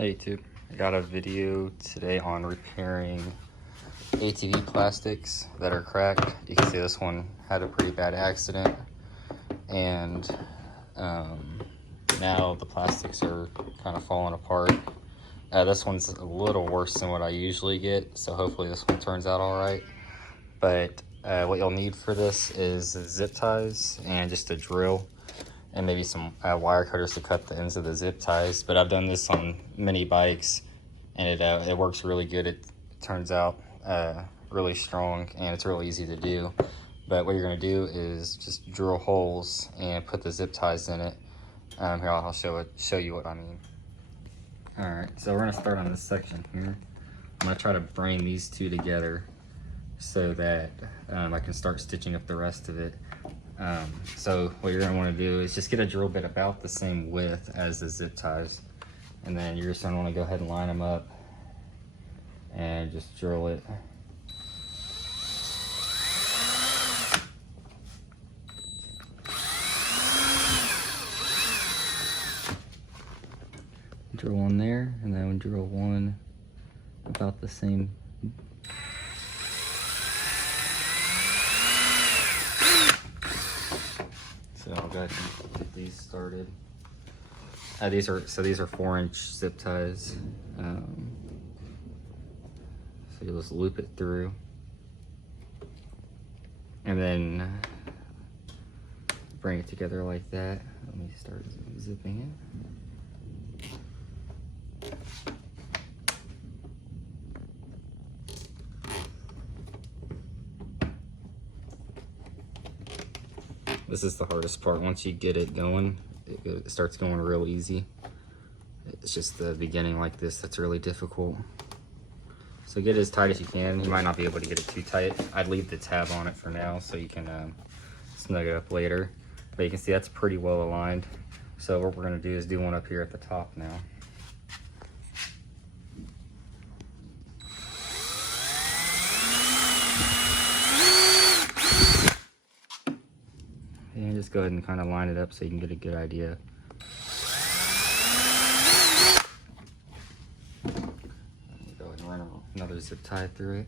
Hey YouTube, I got a video today on repairing ATV plastics that are cracked. You can see this one had a pretty bad accident, and now the plastics are kind of falling apart. This one's a little worse than what I usually get, so hopefully this one turns out all right. But what you'll need for this is zip ties and just a drill, and maybe some wire cutters to cut the ends of the zip ties. But I've done this on many bikes, and it works really good. It turns out really strong, and it's really easy to do. But what you're going to do is just drill holes and put the zip ties in it. Here, I'll show you what I mean. All right, so we're going to start on this section here. I'm going to try to bring these two together so that I can start stitching up the rest of it. So what you're going to want to do is just get a drill bit about the same width as the zip ties, and then you're just going to want to go ahead and line them up and just drill it. Drill one there, and then drill one about the same. So I'll go ahead and get these started. These are 4-inch zip ties. So you'll just loop it through, and then bring it together like that. Let me start zipping it. This is the hardest part. Once you get it going, it starts going real easy. It's just the beginning like this that's really difficult. So get it as tight as you can. You might not be able to get it too tight. I'd leave the tab on it for now so you can snug it up later. But you can see that's pretty well aligned. So what we're gonna do is do one up here at the top now. And just go ahead and kind of line it up so you can get a good idea. Go ahead and run another zip tie through it.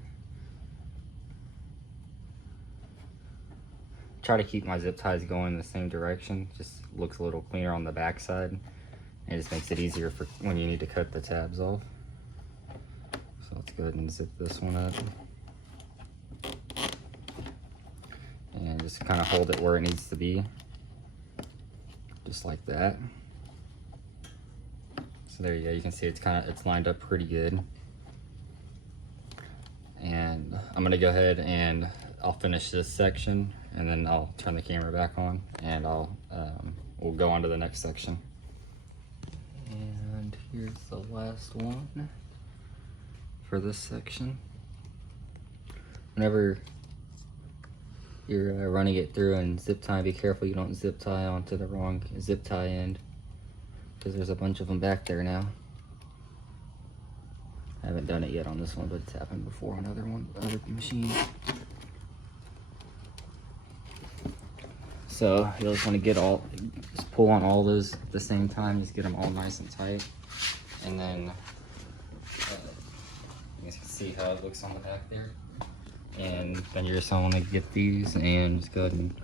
Try to keep my zip ties going in the same direction. Just looks a little cleaner on the back side. And it just makes it easier for when you need to cut the tabs off. So let's go ahead and zip this one up. And just kind of hold it where it needs to be, just like that. So there you go. You can see it's lined up pretty good. And I'm gonna go ahead and I'll finish this section, and then I'll turn the camera back on, and we'll go on to the next section. And here's the last one for this section. Whenever you're running it through and zip tie, be careful you don't zip tie onto the wrong zip tie end, because there's a bunch of them back there now. I haven't done it yet on this one, but it's happened before on other machines. So you'll just want to just pull on all those at the same time, just get them all nice and tight, and then you can see how it looks on the back there. And then you're just going to get these and just go ahead and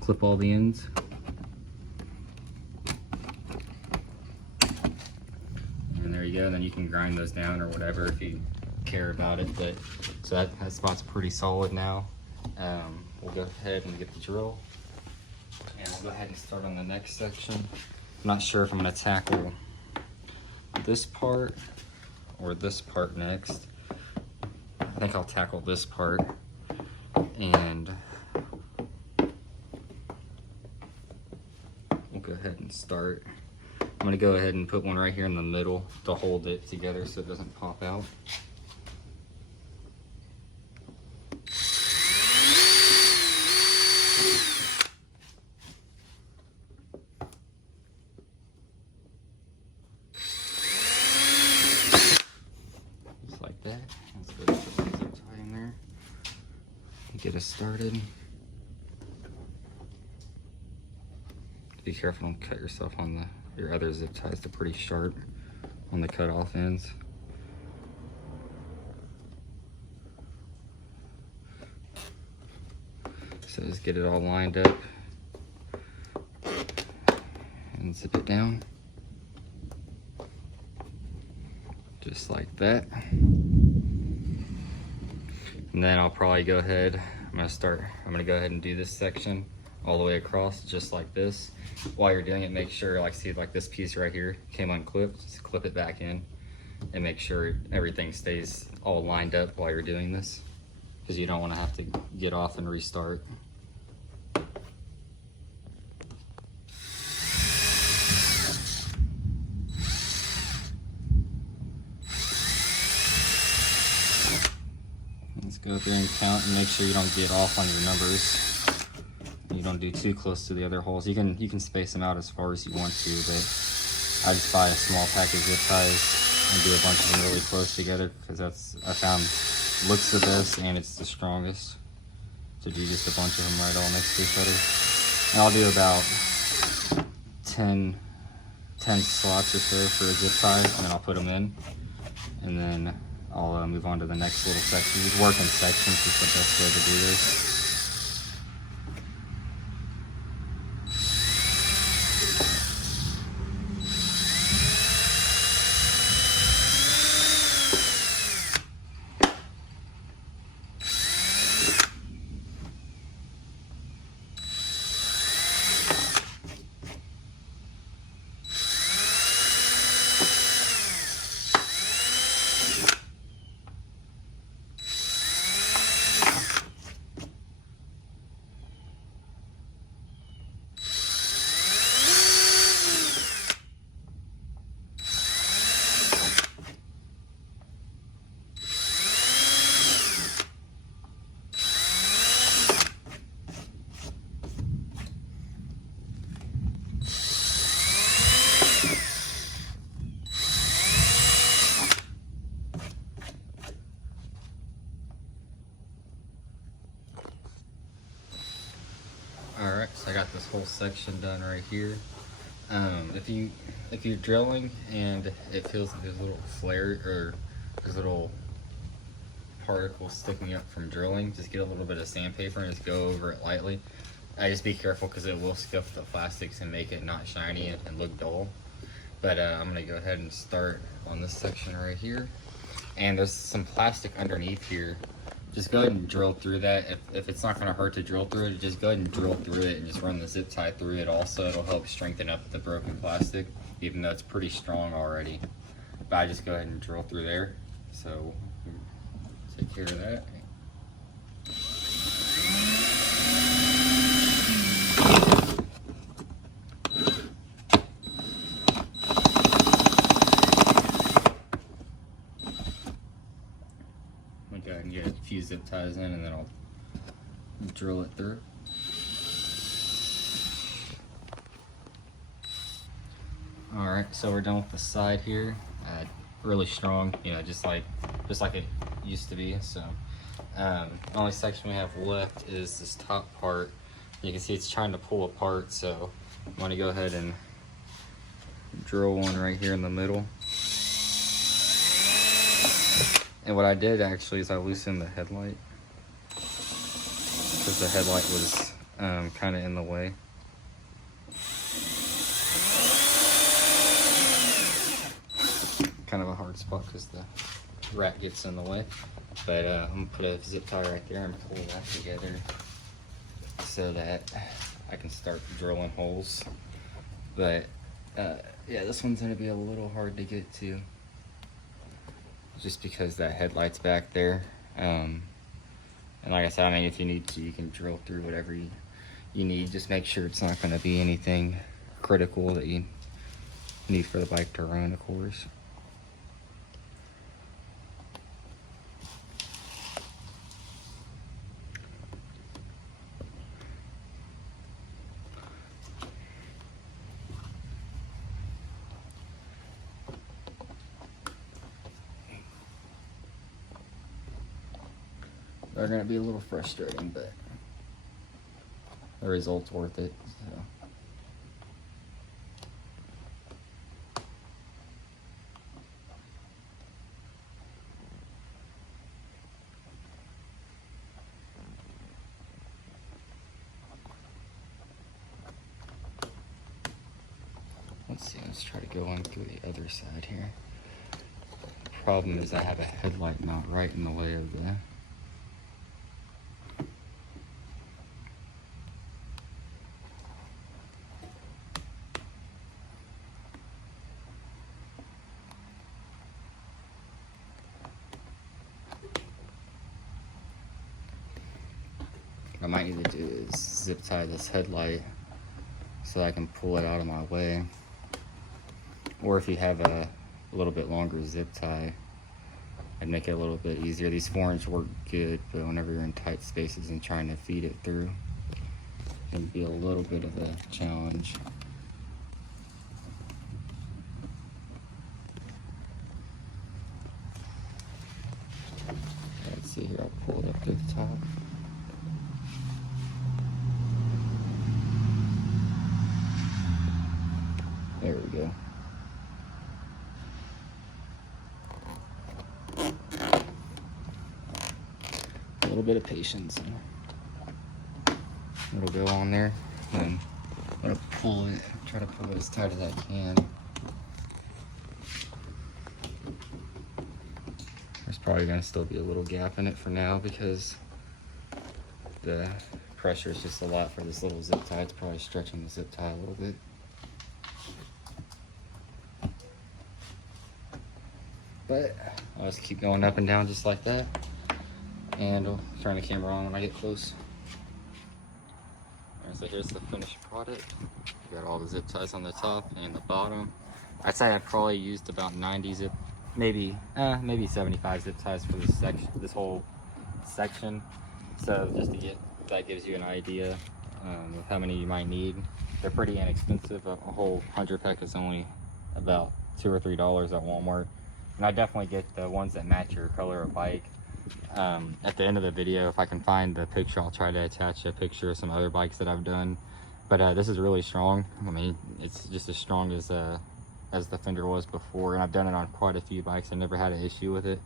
clip all the ends. And there you go. Then you can grind those down or whatever if you care about it. But so that spot's pretty solid now. We'll go ahead and get the drill, and we'll go ahead and start on the next section. I'm not sure if I'm going to tackle this part or this part next. I think I'll tackle this part, and we'll go ahead and start. I'm gonna go ahead and put one right here in the middle to hold it together so it doesn't pop out. Just like that. Let's go ahead and put the zip tie in there. Get us started. Be careful, don't cut yourself on your other zip ties. They're pretty sharp. on the cutoff ends. So just get it all lined up and zip it down. Just like that. And then I'll probably go ahead, I'm gonna go ahead and do this section all the way across, just like this. While you're doing it, make sure, like, see, like this piece right here came unclipped, just clip it back in and make sure everything stays all lined up while you're doing this, because you don't want to have to get off and restart. Let's go through and count and make sure you don't get off on your numbers. You don't do too close to the other holes. You can space them out as far as you want to, but I just buy a small pack of zip ties and do a bunch of them really close together, because I found looks the best and it's the strongest to do just a bunch of them right all next to each other. And I'll do about 10 slots or so for a zip tie, and then I'll put them in, and then I'll move on to the next little section. You work in sections is the best way to do this. Alright, so I got this whole section done right here. If you're drilling and it feels like there's a little flare or there's little particles sticking up from drilling, just get a little bit of sandpaper and just go over it lightly. Just be careful, because it will scuff the plastics and make it not shiny and look dull. But I'm gonna go ahead and start on this section right here. And there's some plastic underneath here. Just go ahead and drill through that. If it's not going to hurt to drill through it, just go ahead and drill through it and just run the zip tie through it also. It'll help strengthen up the broken plastic, even though it's pretty strong already. But I just go ahead and drill through there. So take care of that. Go ahead and get a few zip ties in, and then I'll drill it through. Alright, so we're done with the side here. Really strong, you know, just like it used to be. So the only section we have left is this top part. You can see it's trying to pull apart, so I'm going to go ahead and drill one right here in the middle. And what I did actually is I loosened the headlight, because the headlight was kind of in the way. Kind of a hard spot because the rat gets in the way. But I'm going to put a zip tie right there and pull that together so that I can start drilling holes. But yeah, this one's going to be a little hard to get to, just because that headlight's back there. And like I said, I mean, if you need to, you can drill through whatever you need. Just make sure it's not going to be anything critical that you need for the bike to run, of course. They're going to be a little frustrating, but the result's worth it. So. let's see, let's try to go in through the other side here. Problem is I have a headlight mount right in the way of the what I might need to do is zip tie this headlight so I can pull it out of my way. Or if you have a little bit longer zip tie, I'd make it a little bit easier. These 4-inch work good, but whenever you're in tight spaces and trying to feed it through, it can be a little bit of a challenge. Let's see here, I'll pull it up to the top. There we go. A little bit of patience. It'll go on there. And I'm gonna pull it, try to pull it as tight as I can. There's probably gonna still be a little gap in it for now because the pressure is just a lot for this little zip tie. It's probably stretching the zip tie a little bit. But I'll just keep going up and down just like that. And I'll turn the camera on when I get close. Alright, so here's the finished product. Got all the zip ties on the top and the bottom. I'd say I probably used about 90 zip, maybe 75 zip ties for this section, this whole section. So just to get, that gives you an idea of how many you might need. They're pretty inexpensive. A whole 100 pack is only about $2 or $3 at Walmart. And I definitely get the ones that match your color of bike. At the end of the video, if I can find the picture, I'll try to attach a picture of some other bikes that I've done. But this is really strong. I mean, it's just as strong as the Fender was before, and I've done it on quite a few bikes. I never had an issue with it,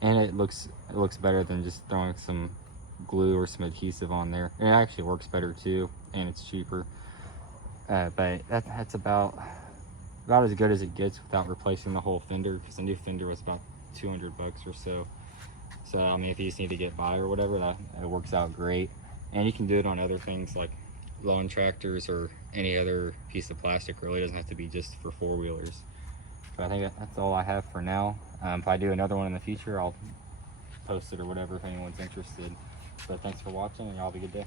and it looks better than just throwing some glue or some adhesive on there. And it actually works better too, and it's cheaper. But that's about as good as it gets without replacing the whole fender, because the new fender was about 200 bucks or so. So I mean, if you just need to get by or whatever, it works out great. And you can do it on other things like lawn tractors or any other piece of plastic. Really, it doesn't have to be just for 4-wheelers. But I think that's all I have for now. If I do another one in the future, I'll post it or whatever if anyone's interested. So thanks for watching, and y'all have a good day.